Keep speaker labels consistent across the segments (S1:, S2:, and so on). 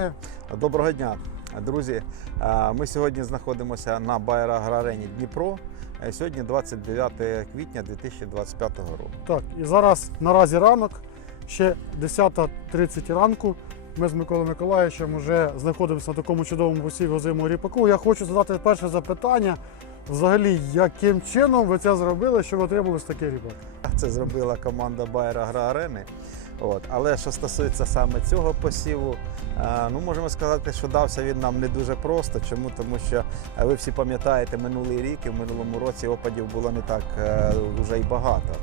S1: колеги.
S2: Доброго дня, друзі. Ми сьогодні знаходимося на Байраграрені Дніпро. Сьогодні 29 квітня 2025 року.
S1: Так, і зараз наразі ранок, ще 10.30 ранку. Ми з Миколою Миколаївичем вже знаходимося на такому чудовому посіві озимого ріпаку. Я хочу задати перше запитання. Взагалі, яким чином ви це зробили, що ви отримали такий ріпак?
S2: Це зробила команда Байраграрени. От. Але що стосується саме цього посіву, е, ну можемо сказати, що дався він нам не дуже просто. Чому? Тому що е, ви всі пам'ятаєте минулий рік і в минулому році опадів було не так е, вже й багато.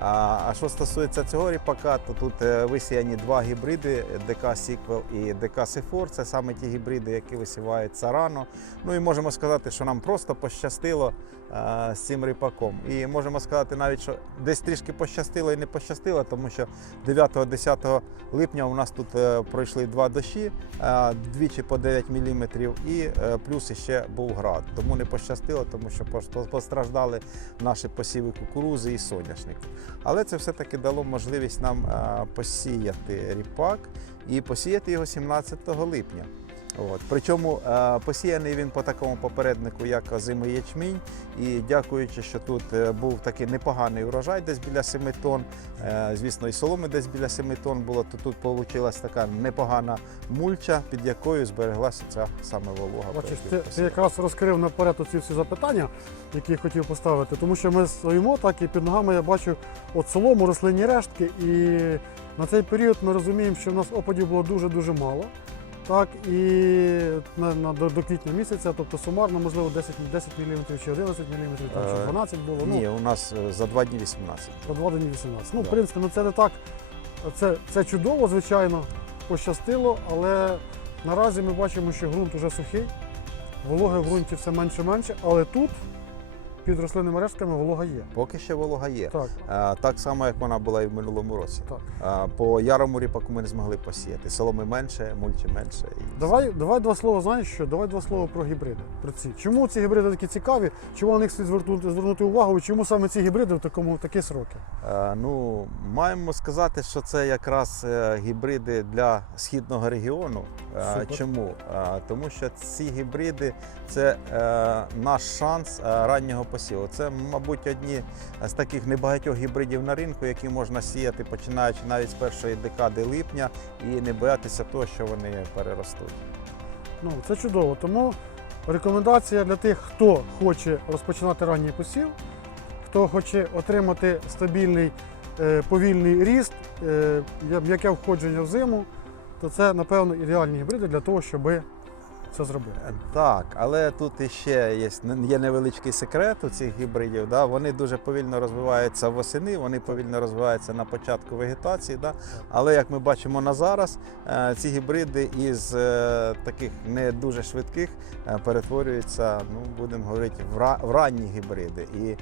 S2: А що стосується цього ріпака, то тут е, висіяні два гібриди ДК Sequel і ДК Сефор. Це саме ті гібриди, які висіваються рано. Ну і можемо сказати, що нам просто пощастило е, з цим ріпаком. І можемо сказати навіть, що десь трішки пощастило і не пощастило, тому що 9-10 липня у нас тут е, пройшли два дощі, двічі по 9 мм, і плюс ще був град. Тому не пощастило, тому що пос- постраждали наші посіви кукурузи і соняшнику. Але це все-таки дало можливість нам е, посіяти ріпак і посіяти його 17 липня. От. Причому е, посіяний він по такому попереднику, як озимий ячмінь. І дякуючи, що тут е, був такий непоганий урожай, десь біля 7 тонн, е, звісно, і соломи десь біля 7 тонн було, то тут вийшла така непогана мульча, під якою збереглася ця саме волога.
S1: Бачиш, ти, ти якраз розкрив наперед оці всі запитання, які я хотів поставити, тому що ми стоїмо так і під ногами я бачу от солому, рослинні рештки, і на цей період ми розуміємо, що в нас опадів було дуже-дуже мало. Так, і на, на, до, до квітня місяця, тобто сумарно, можливо, 10, 10 мм чи 11 мм, там, чи
S2: Е,
S1: 12 було. Ну,
S2: Ні, у нас е, за два дні 18.
S1: По 2 дні 18. Ну,
S2: Да.
S1: в принципі, ну це не так. Це, це чудово, звичайно, пощастило, але наразі ми бачимо, що ґрунт уже сухий, вологи в ґрунті все менше-менше, але тут під рослинними рештками волога є.
S2: Поки ще волога є.
S1: Так,
S2: Е, Так само, як вона була і в минулому році.
S1: так.
S2: Е, По ярому ріпаку ми не змогли посіяти. Соломи менше, мульчі менше. І...
S1: Давай, давай два слова, знаєш що? Давай два слова про гібриди. Про ці. Чому ці гібриди такі цікаві? Чому на них слід звернути, звернути увагу? І чому саме ці гібриди в такому в такі сроки?
S2: Е, Ну, маємо сказати, що це якраз е, гібриди для східного регіону.
S1: Супер.
S2: Чому? Е, Тому що ці гібриди це е, наш шанс е, раннього посіву. Це, мабуть, одні з таких небагатьох гібридів на ринку, які можна сіяти починаючи навіть з першої декади липня і не боятися того, що вони переростуть.
S1: Ну, це чудово. Тому рекомендація для тих, хто хоче розпочинати ранній посів, хто хоче отримати стабільний е, повільний ріст, е, м'яке входження в зиму, то це, напевно, ідеальні гібриди для того, щоб це зробити.
S2: Е, Так, але тут іще є, є невеличкий секрет у цих гібридів. Да? Вони дуже повільно розвиваються восени, вони повільно розвиваються на початку вегетації. Да? Але як ми бачимо на зараз, е, ці гібриди із е, таких не дуже швидких перетворюються, ну будемо говорити, в, ра- в ранні гібриди. І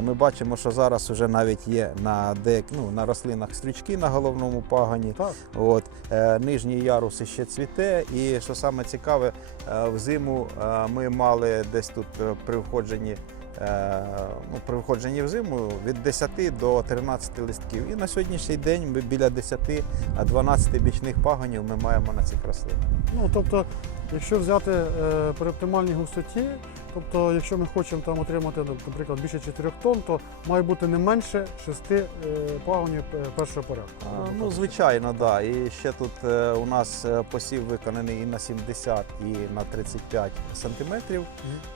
S2: ми бачимо, що зараз вже навіть є на деяк, ну, на рослинах стрічки на головному пагоні.
S1: Так,
S2: От, е, нижній ярус ще цвіте, і що саме цікаве, взиму зиму ми мали десь тут е, при входженні. е, Ну, при входженні в зиму від 10 до 13 листків. І на сьогоднішній день ми біля 10-12 бічних пагонів ми маємо на цих рослинах.
S1: ну тобто, якщо взяти е, при оптимальній густоті, тобто, якщо ми хочемо там отримати, наприклад, більше 4 тонн, то має бути не менше 6 е, пагонів е, першого порядку.
S2: А, Ну, звичайно, да. І ще тут е, у нас посів виконаний і на 70, і на 35 сантиметрів.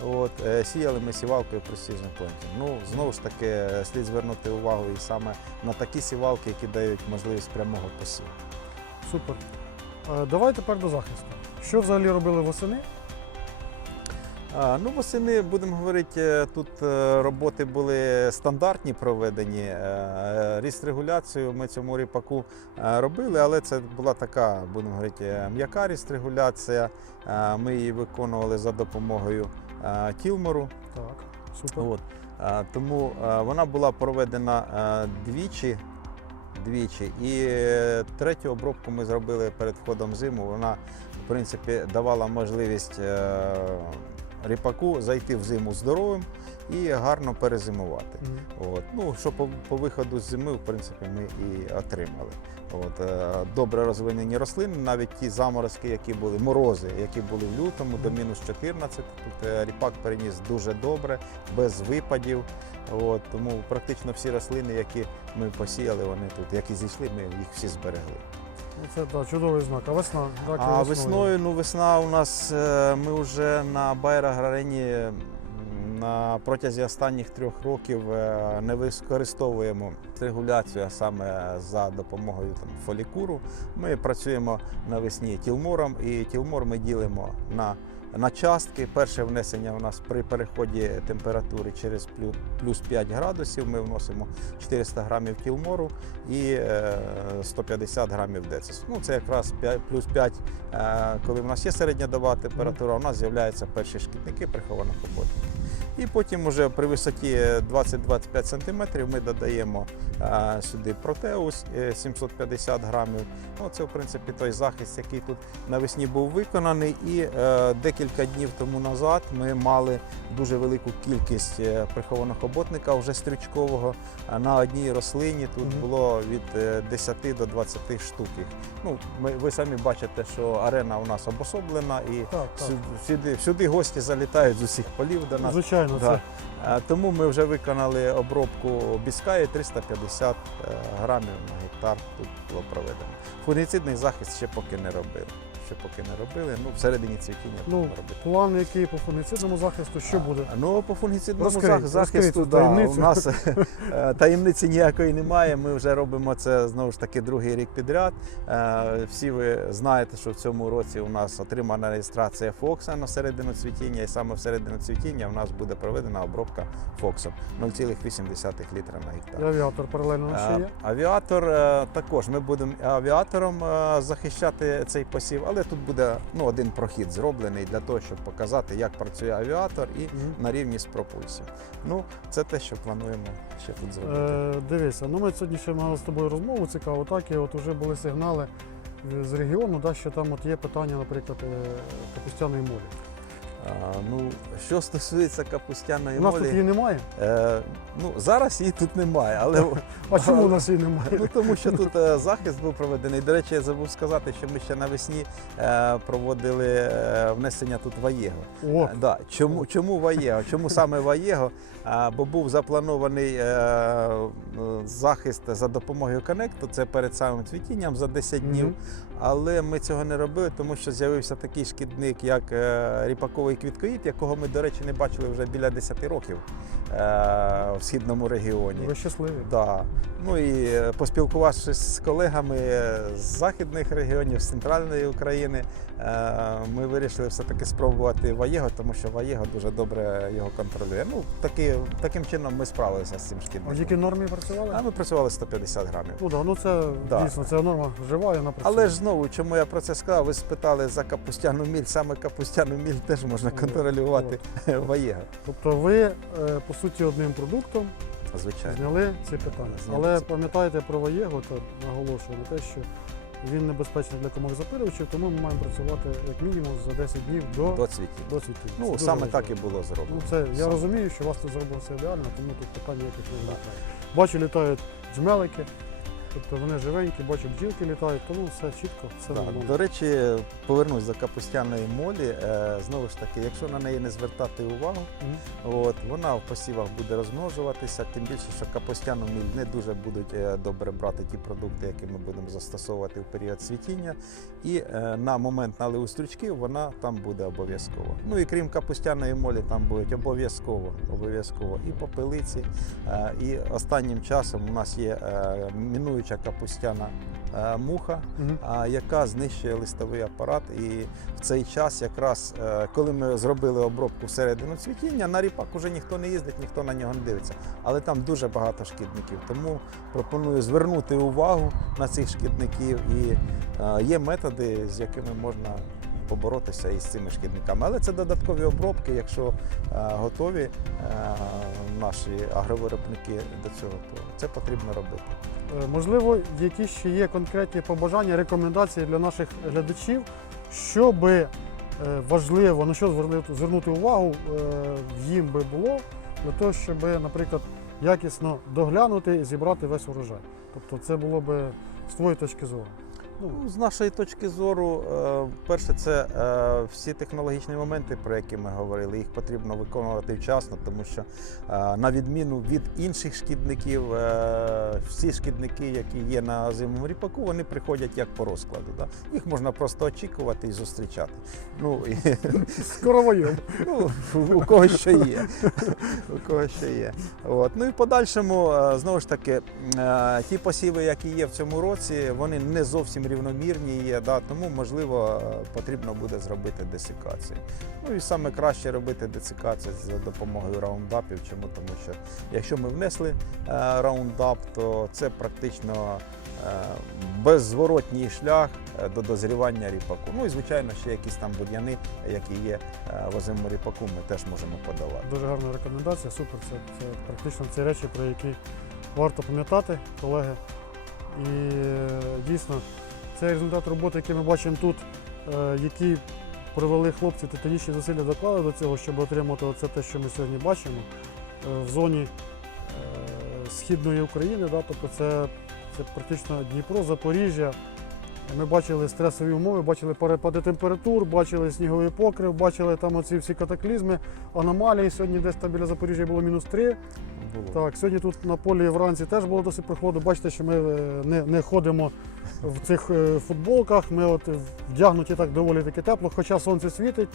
S2: От, е, сіяли ми сівалкою Precision Planting. Ну, знову ж таки, слід звернути увагу і саме на такі сівалки, які дають можливість прямого посіву.
S1: Супер. Давай тепер до захисту. Що взагалі робили восени?
S2: Ну, восени, будемо говорити, е, тут е, роботи були стандартні проведені. Е, Ріст регуляцію ми цьому ріпаку робили, але це була така, будемо говорити, м'яка ріст регуляція. Ми її виконували за допомогою кілмору.
S1: Так, супер.
S2: От. Тому вона була проведена двічі. Двічі. І третю обробку ми зробили перед входом зиму. Вона, в принципі, давала можливість ріпаку зайти в зиму здоровим і гарно перезимувати.
S1: Мгм.
S2: От. Ну, що по, по виходу з зими, в принципі, ми і отримали. От, е, добре розвинені рослини, навіть ті заморозки, які були, морози, які були в лютому, до мінус 14. Тут е, ріпак переніс дуже добре, без випадів. От, тому практично всі рослини, які ми посіяли, вони тут, які зійшли, ми їх всі зберегли.
S1: Ну, Це так, чудовий знак. А весна? Так,
S2: А весною, ну весна у нас е, ми вже на Байраграрені на протязі останніх трьох років е, не використовуємо регуляцію, а саме за допомогою там, фолікуру. Ми працюємо навесні тілмором, і тілмор ми ділимо на. На частки перше внесення у нас при переході температури через плюс 5 градусів. Ми вносимо 400 грамів кілмору і е, 150 грамів децис. Ну це якраз 5, плюс 5, е, коли в нас є середньодобова температура, у нас з'являються перші шкідники прихованих оботників. І потім уже при висоті 20-25 см ми додаємо е, сюди протеус е, 750 грамів. Ну, це в принципі той захист, який тут навесні був виконаний. І е, декілька днів тому назад ми мали дуже велику кількість е, прихованого оботника вже стрючкового. На одній рослині тут було від е, 10 до 20 штук. Ну, ми, ви самі бачите, що арена у нас обособлена і
S1: Так, так.
S2: сюди, сюди гості залітають з усіх полів до нас.
S1: Звичайно,
S2: Да.
S1: це
S2: Е, Тому ми вже виконали обробку біскаї 350 е, грамів на гектар тут було проведено. Фунгіцидний захист ще поки не робили. Ще поки не робили. Ну, всередині цвітіння
S1: Ну,
S2: будемо робити.
S1: план, який по фунгіцидному захисту, що буде?
S2: Ну, по фунгіцидному
S1: Розкрийте,
S2: зах- захисту,
S1: розкрийте
S2: да, у нас е, таємниці ніякої немає. Ми вже робимо це знову ж таки другий рік підряд. Е, Всі ви знаєте, що в цьому році у нас отримана реєстрація Фокса на середину цвітіння, і саме в середину цвітіння у нас буде проведена обробка Фоксом 0,8 літра на гектар.
S1: І авіатор паралельно нам ще
S2: Е,
S1: є.
S2: Авіатор е, також ми будемо авіатором е, захищати цей посів, але тут буде ну, один прохід зроблений для того, щоб показати, як працює авіатор і на рівні з пропульсією. Ну, це те, що плануємо ще тут зробити.
S1: Е, дивися, ну ми сьогодні ще мали з тобою розмову цікаву, так і от вже були сигнали е, з регіону, да, що там от є питання, наприклад, е, капустяної молі.
S2: Ну, що стосується капустяної
S1: У нас тут її немає.
S2: е, ну, зараз її тут немає, але
S1: А чому у нас її немає?
S2: Ну тому що тут е, захист був проведений. До речі, я забув сказати, що ми ще навесні е, проводили е, внесення тут Ваєго.
S1: О,
S2: Е, Да. Чому, чому Ваєго? Чому саме Ваєго? А, Бо був запланований е, е, захист за допомогою коннекту, це перед самим цвітінням за 10 днів.
S1: Мгм.
S2: Але ми цього не робили, тому що з'явився такий шкідник, як е, ріпаковий квіткоїд, якого ми, до речі, не бачили вже біля 10 років е, в східному регіоні.
S1: ви щасливі.
S2: Да. Ну і е, поспілкувавшись з колегами з західних регіонів, з центральної України, ми вирішили все-таки спробувати Ваєго, тому що Ваєго дуже добре його контролює. Ну, таки, таким чином ми справилися з цим
S1: А в якій нормі працювали?
S2: А ми працювали 150 грамів.
S1: Ну, да, ну це
S2: Да.
S1: дійсно це норма жива, і вона працює.
S2: Але ж знову, чому я про це сказав, ви спитали за капустяну міль. Саме капустяну міль теж можна контролювати Ваєго.
S1: Тобто ви, е, по суті, одним продуктом
S2: Звичайно.
S1: зняли ці питання.
S2: Зняли
S1: Але
S2: ці.
S1: пам'ятайте про Ваєго, то наголошую на те, що він небезпечний для комах запилювачів, тому ми маємо працювати як мінімум за 10 днів до,
S2: До цвітіння.
S1: до цвітіння. Це
S2: Ну, саме
S1: важливо.
S2: так і було зроблено.
S1: Ну, це, я
S2: Саме.
S1: розумію, що у вас тут зроблено все ідеально, тому тут питань ніяких не виникає. Бачу, літають джмелики, тобто вони живенькі, бачу, бджілки літають, тому все чітко, все
S2: Так,
S1: нормально.
S2: до речі, повернусь до капустяної молі. Е, Знову ж таки, якщо на неї не звертати увагу,
S1: Мгм.
S2: от, вона в посівах буде розмножуватися, тим більше, що капустяну міль не дуже будуть е, добре брати ті продукти, які ми будемо застосовувати в період цвітіння. І е, на момент наливу стрючків вона там буде обов'язково. Ну і крім капустяної молі, там будуть обов'язково, обов'язково і попелиці. Е, І останнім часом у нас є е, мінуюча капустяна е, муха яка знищує листовий апарат. І в цей час, якраз е, коли ми зробили обробку всередину цвітіння, на ріпак уже ніхто не їздить, ніхто на нього не дивиться. Але там дуже багато шкідників. Тому пропоную звернути увагу на цих шкідників. І е, є методи, з якими можна. Поборотися із цими шкідниками, але це додаткові обробки. Якщо е, готові е, наші агровиробники до цього, то це потрібно робити.
S1: Е, Можливо, які ще є конкретні побажання, рекомендації для наших глядачів, що би важливо, на що звернути, увагу е, їм би було для того, щоб, наприклад, якісно доглянути і зібрати весь урожай. Тобто це було би з твоєї точки зору.
S2: Ну, з нашої точки зору, е, перше, це е, всі технологічні моменти, про які ми говорили, їх потрібно виконувати вчасно, тому що е, на відміну від інших шкідників, всі шкідники, які є на зимовому ріпаку, вони приходять як по розкладу. Да? Їх можна просто очікувати і зустрічати. Ну, і,
S1: Скоровоєм.
S2: Ну, у кого що є. У кого що є. От. Ну і в подальшому, знову ж таки, ті посіви, які є в цьому році, вони не зовсім рівномірні є, да, тому, можливо, потрібно буде зробити десикацію. Ну і саме краще робити десикацію за допомогою раундапів. Чому? Тому що якщо ми внесли е, раундап, то це практично е, беззворотній шлях е, до дозрівання ріпаку. Ну і звичайно, ще якісь там будяни, які є в озимому ріпаку, ми теж можемо подавати.
S1: Дуже гарна рекомендація, супер. Це, це практично ці речі, про які варто пам'ятати, колеги. І дійсно, цей результат роботи, який ми бачимо тут, е, які провели хлопці, титанічні зусилля доклали до цього, щоб отримати оце те, що ми сьогодні бачимо е, в зоні е, східної України. Тобто це, це практично Дніпро, Запоріжжя. Ми бачили стресові умови, бачили перепади температур, бачили сніговий покрив, бачили там оці всі катаклізми, аномалії. Сьогодні десь там біля Запоріжжя було мінус 3.
S2: Було.
S1: Так, сьогодні тут на полі вранці теж було досить прохолодно. Бачите, що ми е, не, не ходимо в цих е, футболках. Ми от вдягнуті так доволі таки тепло, хоча сонце світить,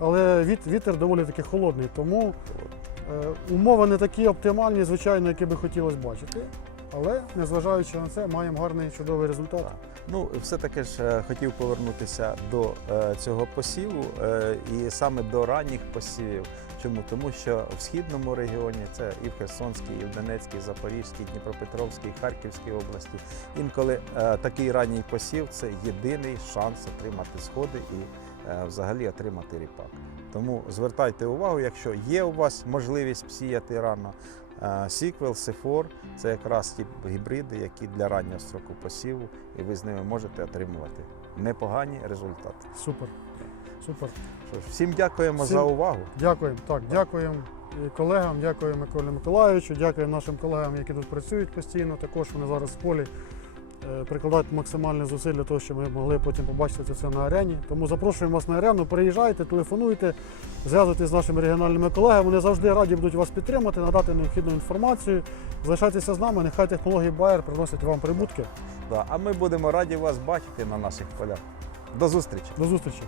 S1: але віт, вітер доволі таки холодний. Тому е, умови не такі оптимальні, звичайно, які би хотілося бачити. Але незважаючи на це, маємо гарний чудовий результат.
S2: Так. Ну, все-таки ж е, хотів повернутися до е, цього посіву е, і саме до ранніх посівів. Чому? Тому що в східному регіоні це і в Херсонській, і в Донецькій, Запорізькій, Дніпропетровській, Харківській області. Інколи е, такий ранній посів це єдиний шанс отримати сходи і е, взагалі отримати ріпак. Тому звертайте увагу, якщо є у вас можливість посіяти рано. Сіквел, Сефор це якраз ті гібриди, які для раннього строку посіву, і ви з ними можете отримувати непогані результати.
S1: Супер. Супер.
S2: Що ж, всім дякуємо
S1: Всім-
S2: за увагу.
S1: Дякуємо. Так, дякуємо і колегам, дякуємо Миколі Миколаївичу, дякуємо нашим колегам, які тут працюють постійно. Також вони зараз в полі е, прикладають максимальні зусиль для того, щоб ми могли потім побачити це все на арені. Тому запрошуємо вас на арену, приїжджайте, телефонуйте, зв'язуйтесь з нашими регіональними колегами. Вони завжди раді будуть вас підтримати, надати необхідну інформацію. Залишайтеся з нами, нехай технології Bayer приносять вам прибутки.
S2: Да. А ми будемо раді вас бачити на наших полях. До зустрічі!
S1: До зустрічі!